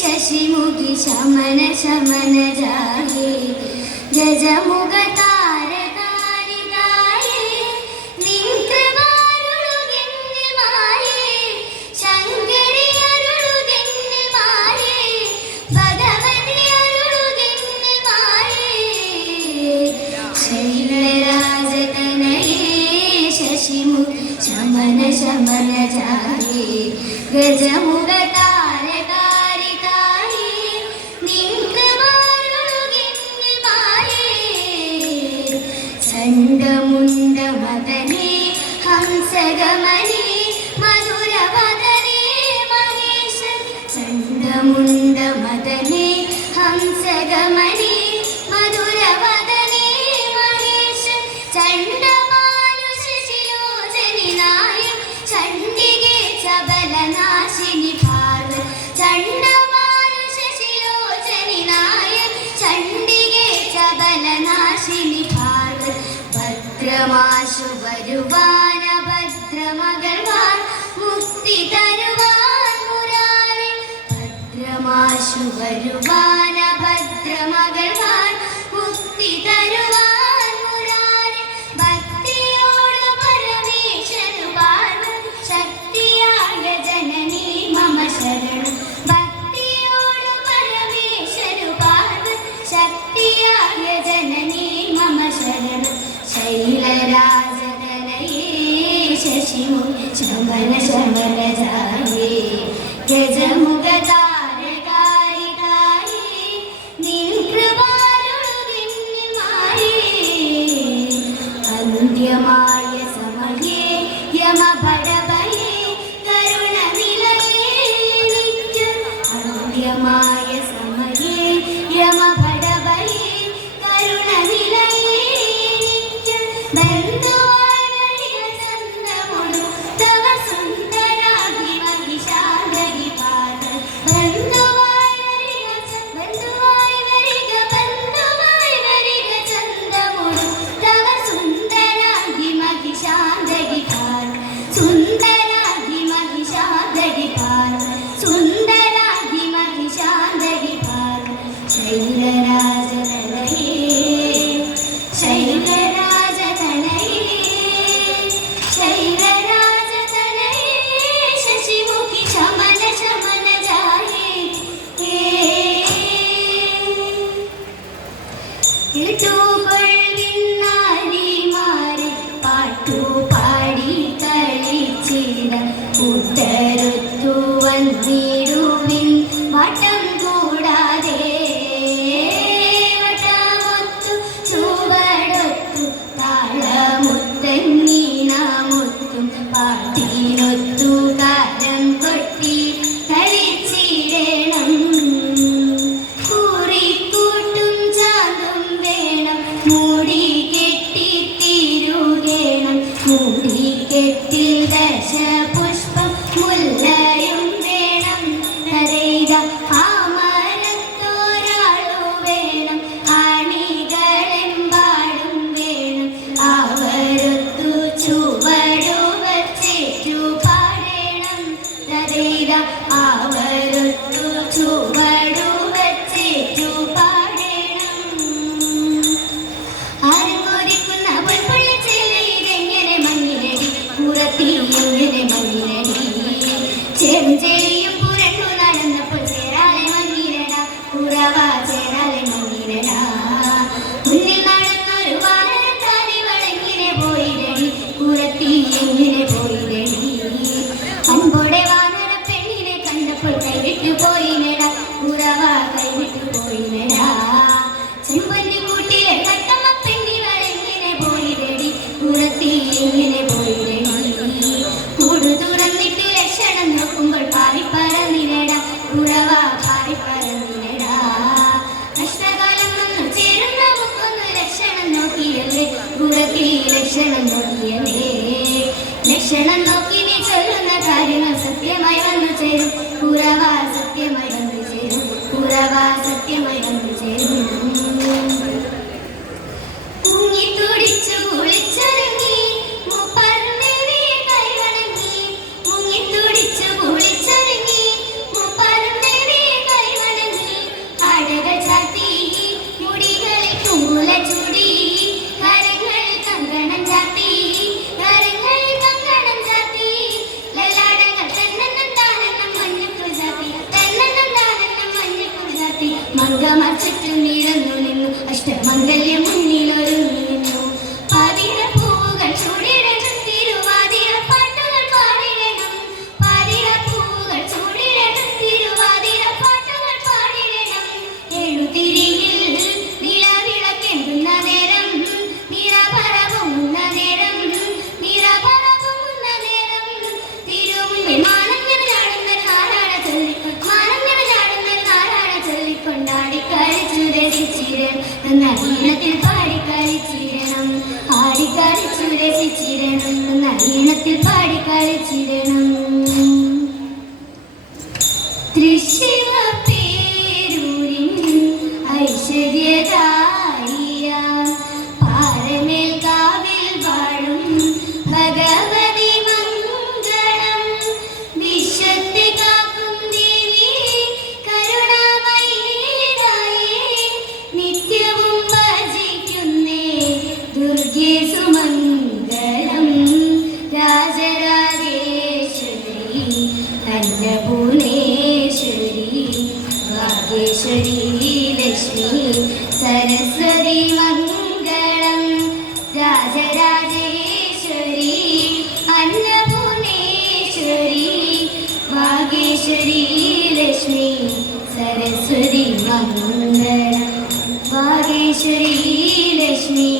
शशिमुखी शमन शमन जाये गजमुख तारकारिताये निंकृवारुळुगेन्ने माये शंकरि अरुळुगेन्ने माये भगवति अरुळुगेन्ने माये शैलराजतनये शशिमुखी शमन शमन जाये गजमुख चण्डमुण्डमदने हंसगमने मधुरवदने महेश चण्डमुण्डमदने हंसगमने मधुरवदने महेश चण्डमानुषशिरोजनिनाय चण्डिगे चबलनाशिनि पार्व चण्डमानुषशिरोजनिनाय चण्डिगे चबलनाशिनि ഭദ്രമാശു വരുവാന ഭദ്രമകൾവാൻ മുക്തി തരുവാൻ മുരാരി ഭദ്രമാശു വരുവാന ഭദ്രമകൾവാൻ മുക്തി തരുവാൻ മുരാരി ഭക്തിയോട് പരമേശ്വരു പാർവ ശക്തിയായ ജനനീ മമ ശരണം ഭക്തിയോട് പരമേശ്വരു പാർവ ശക്തിയായ ജനനീ മമ ശരണം शैलराजतनये शशिमुखी शमन शमन जाये गजमुख तारकारिताये निंकृवारुळुगेन्ने माये अन्त्यमाय समये यमभटभये करुणनिलये नित्य अन्त्यमाय समये यमभटभये करुणनिलये बन्धुवाय वरिग चन्दमुडु तव सुन्दरागि महिषादगि पाद बन्धुवाय वरिग चन्दमुडु तव सुन्दरागि महिषादगि पाद सुन्दरागि महिषादगि पाद सुन्दरागि महिषादगि पाद शैलराजतनये शशिमुखी शमन शमन जाये കേട്ടുകൊള്ളിന്നാരിമാരെ പാട്ടുപാടി കളിച്ചിട കൂട്ടരൊത്തു വന്നിടുവിൻ വട്ടം കൂടാതെ വട്ടമൊത്തു ചുവടൊത്തു താളമുത്തന്നീണമൊത്തും പാട്ടിനൊത്തു കാലം കൊട്ടി കളിച്ചിടണം കൂറിക്കൂട്ടും ചാന്തും വേണം മൂടി കെട്ടി തിരുകേണം മൂടി കെട്ടിൽ ദശപുഷ്പം മുല്ലയും വേണം തരൈക ആമരത്തോരാളു വേണം അണികളെമ്പാടും വേണം അവരൊത്തു ചുവടു വച്ചേറ്റു പാടേണം തരൈക അവരൊത്തു ചുവടു വച്ചേറ്റു പാടേണം ആരും കൊതിക്കുന്ന പൊൻപുള്ളിച്ചേല ഇതെങ്ങനെ മഞ്ഞിലടി പുറത്തി എങ്ങനെ മഞ്ഞി പുറത്തി ലക്ഷണം നോക്കിയേ ലക്ഷണം നോക്കി നീ ചൊല്ലുന്ന കാര്യങ്ങൾ സത്യമായി വന്നു ചേരും കുറവാ സത്യമായി വന്നു ചേരും കുറവാ സത്യമായി വന്നു ചേരും മുങ്ങിത്തുടിച്ചു കുളിച്ചൊരുങ്ങി മുപ്പരുന്നേവിയെ കൈവണങ്ങി മുങ്ങിത്തുടിച്ചു കുളിച്ചൊരുങ്ങി മുപ്പരുന്നേവിയെ കൈവണങ്ങി ആടകൾ ചാത്തി മുടികളിൽ കുങ്കുല ചൂടി കരങ്ങളിൽ കങ്കണം ചാത്തി കരങ്ങളിൽ കങ്കണം ചാത്തി ലലാടകൾ തന്നെന്നും താനെന്നും മഞ്ഞക്കുൾ ചാത്തി തന്നെന്നും താനെന്നും മഞ്ഞക്കുൾ ചാത്തി മംഗമാർ ചുറ്റും നിറഞ്ഞു നിന്നു അഷ്ടമംഗല്യം മുന്നിലൊരുങ്ങി നിന്നു പാതിരപ്പൂവുകൾ ചൂടിടണം തിരുവാതിര പാട്ടുകൾ പാടിടണം പാതിരപ്പൂവുകൾ ചൂടിടണം തിരുവാതിര പാട്ടുകൾ പാടിടണം എഴുതിരിയിൽ നിലവിളക്കെന്തുന്ന നേരം നിറപറവുന്ന നേരം നിറപറവുന്ന നേരം തിരുമുൻപിൽ മാനങ്ങനെ ചാടുന്ന നാരായണ ചൊല്ലിക്കൊണ്ട് മാനങ്ങനെ ചാടുന്ന നാരായണ ചൊല്ലിക്കൊണ്ടാടി കളിച്ചു രസിച്ചിരണം ഈണത്തിൽ പാടി കളിച്ചിരണം ആടി കളിച്ചു രസിച്ചിരണം ഈണത്തിൽ പാടി കളിച്ചിരണം തൃശ്ശിവ പേരൂരിൻ ഐശ്വര്യദായിയ പാരമേൽ കാവിൽ വാഴും ഭഗവതി മംഗളം വിശ്വത്തെ കാക്കും ദേവി കരുണാമയീതായേ നിത്യവും ഭജിക്കുന്നേ ദുർഗേ സുമംഗളം രാജരാജേശ്വരി അന്നപൂർണേശ്വരി ഭാഗ്യേശ്വരി ലക്ഷ്മി സരസ്വതി മംഗളം രാജരാജേശ്വരി അന്നപൂർണേശ്വരി ഭാഗ്യേശ്വരി ലക്ഷ്മി സരസ്വതി മംഗളം ഭാഗ്യേശ്വരി ലക്ഷ്മി